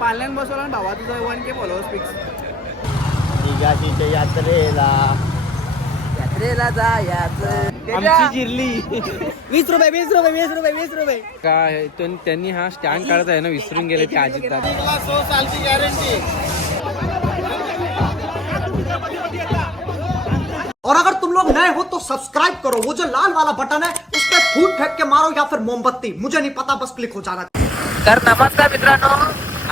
पाल्यान बसवला ना भावा तुझा 1K फॉलोअर्स फिक्स. निघाशीच्या यात्रेला जायचं. आमची जिरली 20 रुपये 20 रुपये 20 रुपये 20 रुपये काय त्यांनी हा स्टँड काढत आहे ना विसरून गेले ते अजित दादा. 100 सालची गॅरंटी. और अगर तुम लोग नए हो तो सब्सक्राइब करो, वो जो लाल वाला बटन है उस पर फूट फेंक के मारो या फिर मोमबत्ती, मुझे नहीं पता, बस क्लिक हो जाना. तर नमस्कार मित्रांनो,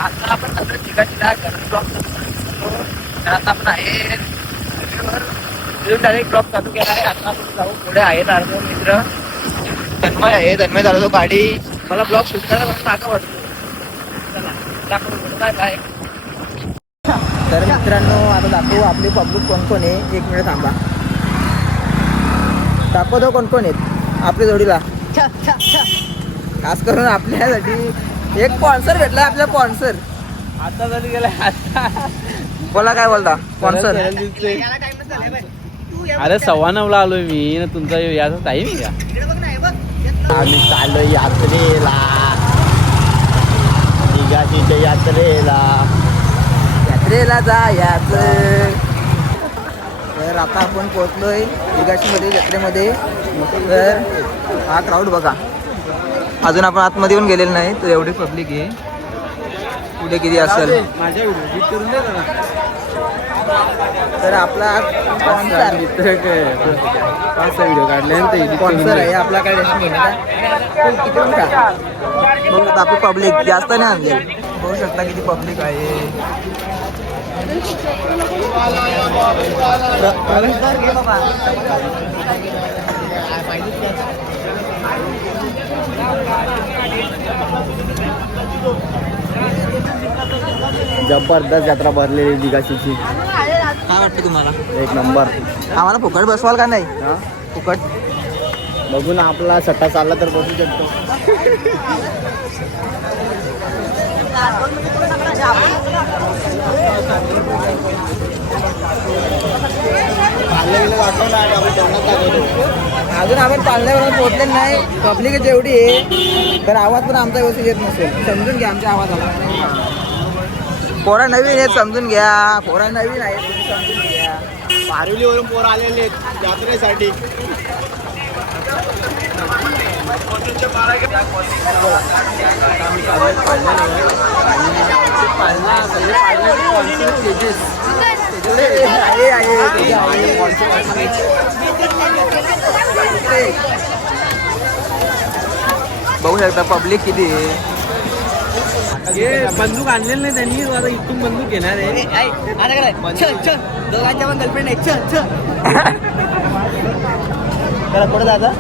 आता आपण सगळं ठिकाणी आता आपण आहे डायरेक्ट ड्रॉप चालू केला आहे. आता आपण जाऊ पुढे आहेत अर्धे मित्र. तन्मय आहे, तन्मय चालवतो गाडी. मला ब्लॉग शूट करायला पण टाका वाटतो. काय काय तर मित्रांनो, आता दाखवू आपली पब्लिक कोण कोण आहे. 1 मिनिट थांबा, दाखवतो कोण कोण आहेत आपल्या जोडीला. खास करून आपल्यासाठी एक स्पॉन्सर भेटला. आपला स्पॉन्सर आता झाली गेला. बोला, काय बोलता स्पॉन्सर? अरे 9:15 आलोय मी ना, तुमचा याचा टाईम आहे का? आम्ही चाललोय यात्रेला. निघाशीच्या यात्रेला जायचं. तर आता आपण पोहोचलोय निघाशीमध्ये जत्रेमध्ये. तर हा क्राऊड बघा, अजून आपण आतमध्ये येऊन गेलेलो नाही. तर एवढी पब्लिक आहे. पुढे किती असेल माझ्या व्हिडिओ करून दे जरा. तर आपला स्पॉन्सर व्हिडिओ काढले स्पॉन्सर आहे आपला. काय बघू आपली पब्लिक जास्त नाही आणली. बघू शकता किती पब्लिक आहे. जबरदस्त यात्रा भरलेली निघाशीची. काय वाटतं तुम्हाला? 1 नंबर. आम्हाला फुकट बसवाल का नाही? फुकट बघू ना, आपला सट्टा चालला तर बसू शकतो. अजून आपण पालण्यावर पोहोचले नाही. पब्लिक जेवढी आहे तर आवाज पण आमचा व्यवस्थित येत नसेल. समजून घ्या आमच्या आवाजाला. पोरा नवीन आहेत, समजून घ्या. पोरा नवीन आहेत, समजून घ्या. पारुलीवरून पोर आलेले आहेत यात्रेसाठी. बघू शकता पब्लिक किती आहे. बंदूक आणलेलं नाही त्यांनी. आता इथून बंदूक घेणार आहे. दोघांच्या पण गर्लफ्रेंड आहे. त्याला पुढे दादा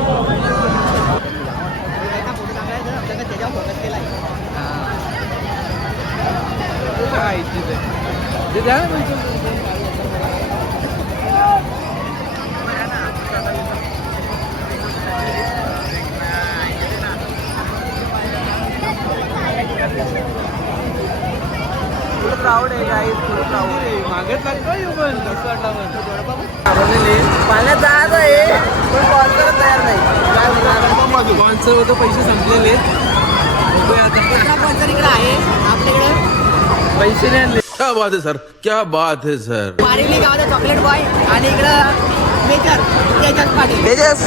क्राऊड आहे गाईज. मागत लागतो पाण्यात जायचं आहे पण स्पॉन्सर तयार नाही. स्पॉन्सर होतं, पैसे संपलेले. स्पॉन्सर इकडे आहे आपल्याकडे. पैसे नाही आणले. क्या बात है सर, क्या बात है सर. पारिवली गावाचा चॉकलेट बॉय आणि इकडं मेजर तेजस पाटील. तेजस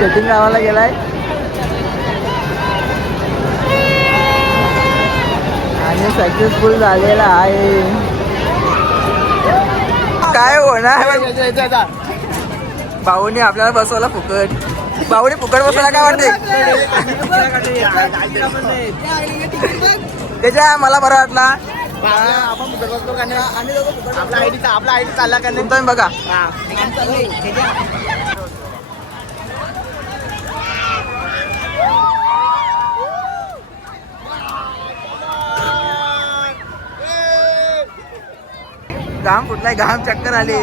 सेटिंग गावाला गेलाय आणि सक्सेसफुल झालेला आहे. काय होणार? भाऊनी आपल्याला बसवला फुकट. भाऊनी फुकट बसवला. काय वाटते त्याच्या? मला बरं वाटला. आपण बसलो का नाही. आपला आयडी चालला का नाही तुम्ही बघा. घाम फुटलाय, घाम चक्कर आले.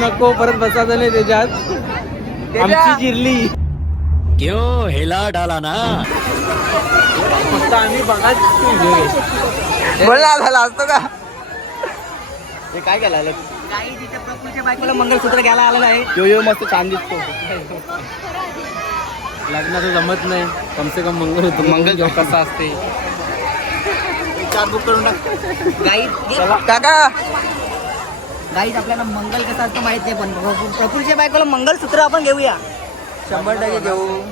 नको परत बसायचं नाही त्याच्यात. आमची जिरली. क्यों हेला डाला ना. फक्त आम्ही बघा बोलला झाला असतो का? हे काय केलं? बायकोला मंगलसूत्र घ्यायला आलेला आहे. यो मस्त छान दिसतो. लग्नाचं जमत नाही, कम से कम मंगल होतो. मंगल जेव्हा कसा असते. चार बुक करून टाक. काका गाईज आपल्याला मंगल कसं असतं माहित नाही, पण प्रफुल्लच्या बायकोला मंगलसूत्र आपण घेऊया. 100% घेऊ.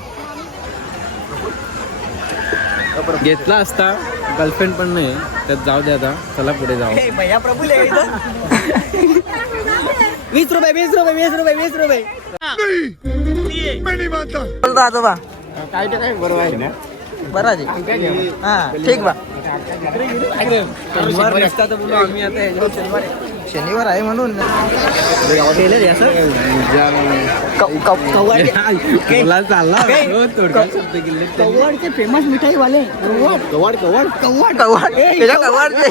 घेतला असता, गर्लफ्रेंड पण नाही त्यात. जाऊ दे आता, चला पुढे जाऊ. हे भैया प्रफुल्ल आहे इथं. 20 रुपये 20 रुपये 20 रुपये 20 रुपये. बोलतो आजोबा काय ते काय बरोबर आहे ना. बरं जी. हा ठीक बा. शनिवार नसता तर बोलू आम्ही आता ह्याच्यावर शनिवार आहे. शनिवार आहे म्हणून बोलायला चालला हो, थोडक्यात शब्द गेले. कव्वाडचे फेमस मिठाईवाले कवाड कवाड कव्वाड त्याच्या कव्वाडचे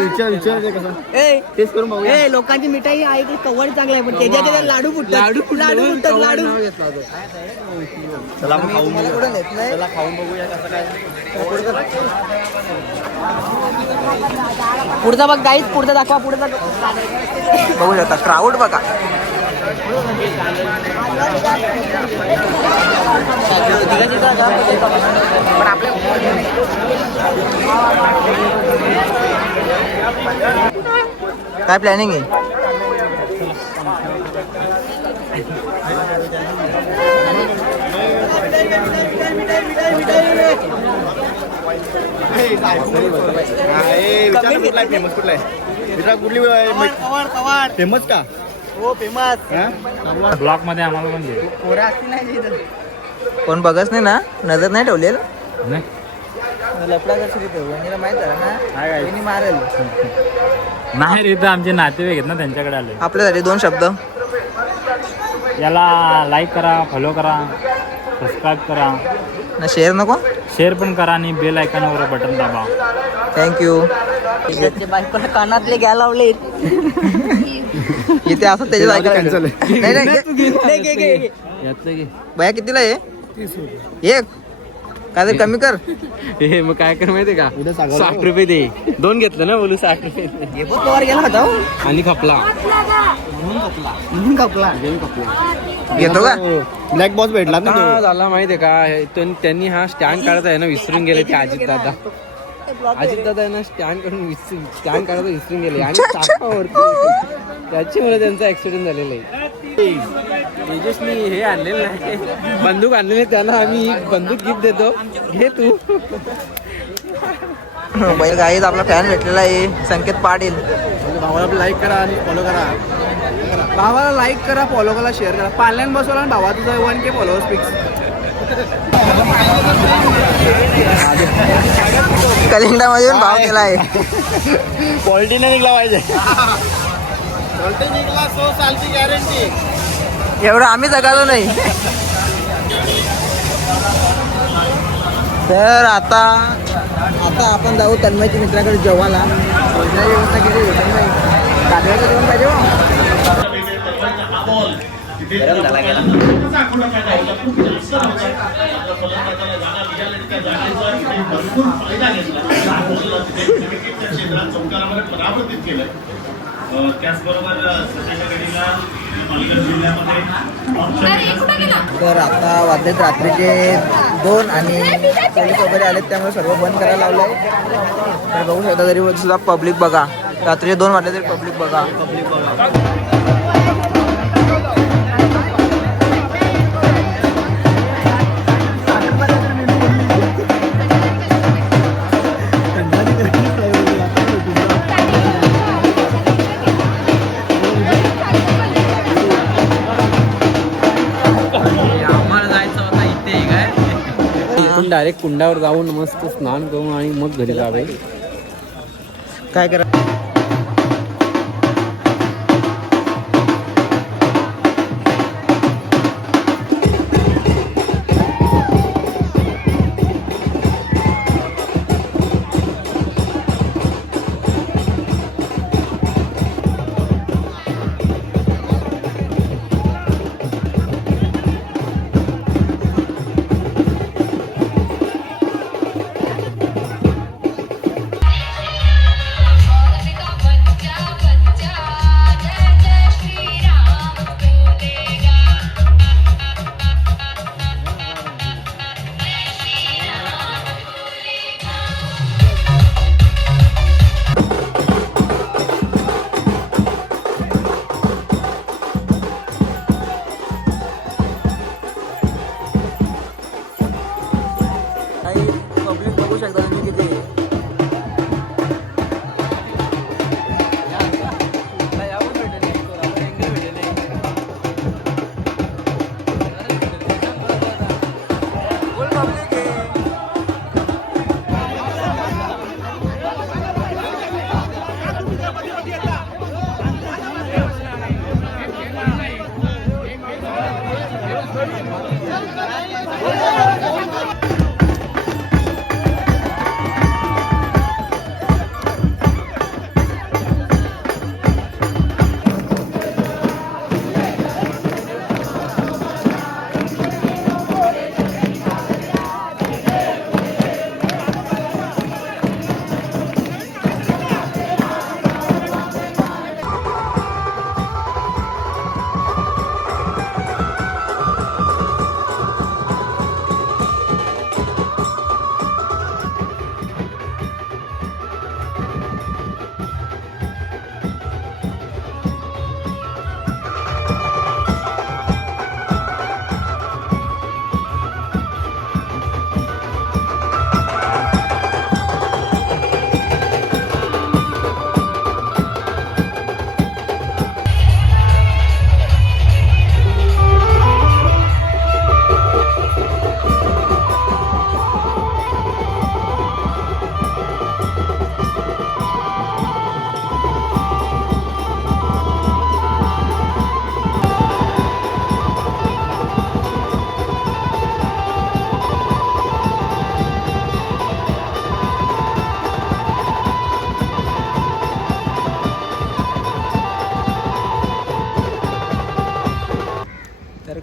विचार कसं तेच करून बघूया. ए लोकांची मिठाई आहे की कव्वाड चांगली आहे, पण त्याच्या लाडू फुटतात. लाडू फुटतात लाडू. चला आपण खाऊन मला बघूया. कुठं नेत नाही. चला खाऊन बघूया कसं काय. पुढचा बघ गाईज, पुढचा दाखवा. पुढचा बघू शकता क्राऊड बघा. काय प्लॅनिंग आहे? विचार कुठला आहे फेमस, कुठला आहे विचार कुठली फेमस का. हो फेमस. ब्लॉक मध्ये आम्हाला पण दे. पोरं असतील नाही इथं. कोण बघच नाही ना, नजर नाही ठेवलेलं. नाही लपडा करशील इथं, वहिनीला माहित झालं ना, वहिनी मारेल. नाही रे, आमचे नातेवाईक आहेत ना, त्यांच्याकडे आले. आपल्यासाठी 2 शब्द. याला लाईक करा, फॉलो करा, सबस्क्राईब करा, ना शेअर नको. शेअर पण करा आणि बेल आयकॉनवर बटन दाबा. थँक्यू. त्याच्या बायकोला कानातले घ्यायला लावलेत. इथे असं त्याच्या ऐकायला cancel आहे. नाही नाही घे. यातलं घे. भया कितीला आहे? 1 काय तरी कमी कर. हे मग काय कर माहितीये का, उद्या सांगा. 60 रुपये दे. 2 घेतलं ना, बोलू 60 रुपये दे. हे बघ कवर गेला होता हो. आणि खपला. म्हणून कापला. घेतो का? ब्लॅक बॉस भेटला ना हा, तो. झाला माहितीये का, त्यांनी हा स्टँड काढायचा आहे ना, विसरून गेले ते अजित दादा. अजित दादा आहे ना, स्टँड काढायचं विसरून गेले आणि चाकावरती. त्याच्यामुळे त्यांचा ऍक्सिडेंट झालेला आहे. तेजसनी हे आणलेलं नाही, बंदूक आणलेली. त्याला आम्ही बंदूक गिफ्ट देतो, घे तू. बैल गाईत आपला फॅन भेटलेला आहे, संकेत पाटील. भावाला लाईक करा आणि फॉलो करा. भावाला लाईक करा, फॉलो करा, शेअर करा. पाल्यान बसवला आणि भावा तुझा 1K फॉलोअर्स फिक्स. कलिंगडामध्ये भाव केला आहे. क्वालिटीने निघला पाहिजे. क्वालिटी निघला 100 सालची गॅरंटी. एवढं आम्ही जगालो नाही. तर आता आपण जाऊ तन्मयच्या मित्राकडे जेवायला. भोजनाची व्यवस्था केली होती नाही. तांदळाचं जेवण पाहिजे हो. तर आता वाजलेत रात्रीचे 2 आणि पोलीस वगैरे आलेत, त्यामुळे सर्व बंद करायला लावलं आहे. तर बघू शकता, तरी सुद्धा पब्लिक बघा. रात्रीचे 2 वाजले तरी पब्लिक बघा. इथून डायरेक्ट कुंडावर जाऊन मस्त स्नान करून आणि मग घरी जावे. काय करा.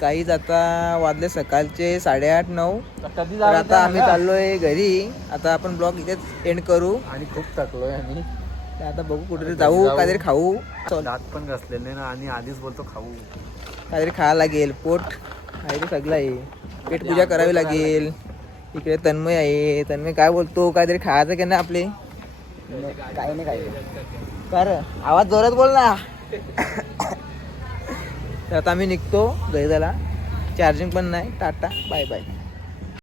काहीच आता वाजले सकाळचे 8:30-9. कधी तर आता आम्ही चाललोय घरी. आता आपण ब्लॉग इथेच एंड करू. आणि खूप थकलोय आणि तर आता बघू कुठेतरी जाऊ, काहीतरी खाऊ. दात पण घासलेले ना आणि आधीच बोलतो खाऊ. काहीतरी खायला लागेल. पोट आहे ते सगळं आहे. पेट पूजा करावी लागेल. इकडे तन्मय आहे. तन्मय काय बोलतो, काहीतरी खायचं की नाही आपले? काही नाही काही कर आवाज जोरात बोल ना. तर आता आम्ही निघतो घरी जायला. चार्जिंग पण नाही. Tata bye bye.